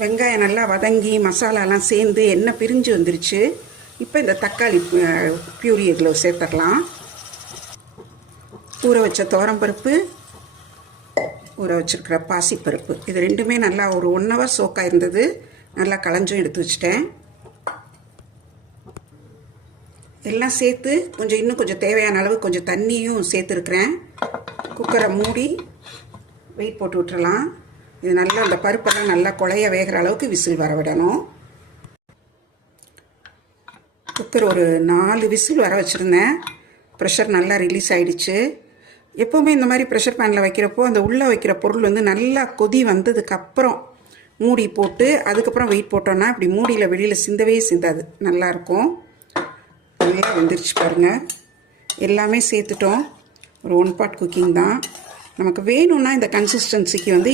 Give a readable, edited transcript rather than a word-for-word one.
வெங்காயம் நல்லா வதங்கி மசாலாலாம் சேர்ந்து எண்ணெய் பிரிஞ்சு வந்துருச்சு. இப்போ இந்த தக்காளி பியூரி இதில் சேர்த்துடலாம். ஊற வச்ச துவரம்பருப்பு, ஊற வச்சுருக்கிற பாசிப்பருப்பு, இது ரெண்டுமே நல்லா ஒரு 1 hour சோக்காக இருந்தது. நல்லா களைஞ்சும் எடுத்து வச்சுட்டேன். எல்லாம் சேர்த்து இன்னும் கொஞ்சம் தேவையான அளவு கொஞ்சம் தண்ணியும் சேர்த்துருக்குறேன். குக்கரை மூடி வெயிட் போட்டு விட்டுறலாம். இது நல்லா அந்த பருப்பெல்லாம் நல்லா குழைய வேகிற அளவுக்கு விசில் வர விடணும். குக்கர் ஒரு 4 விசில் வர வச்சுருந்தேன். ப்ரெஷர் நல்லா ரிலீஸ் ஆகிடுச்சு. எப்போவுமே இந்த மாதிரி ப்ரெஷர் பேனில் வைக்கிறப்போ அந்த உள்ளே வைக்கிற பொருள் நல்லா கொதி வந்ததுக்கப்புறம் மூடி போட்டு அதுக்கப்புறம் வெயிட் போட்டோன்னா இப்படி மூடியில் வெளியில் சிந்தவே சிந்தாது, நல்லாயிருக்கும். நல்லா வெந்துருச்சு பாருங்கள். எல்லாமே சேர்த்துட்டோம். ஒரு 1 pot குக்கிங் தான். நமக்கு வேணும்னா இந்த கன்சிஸ்டன்சிக்கு இன்னும்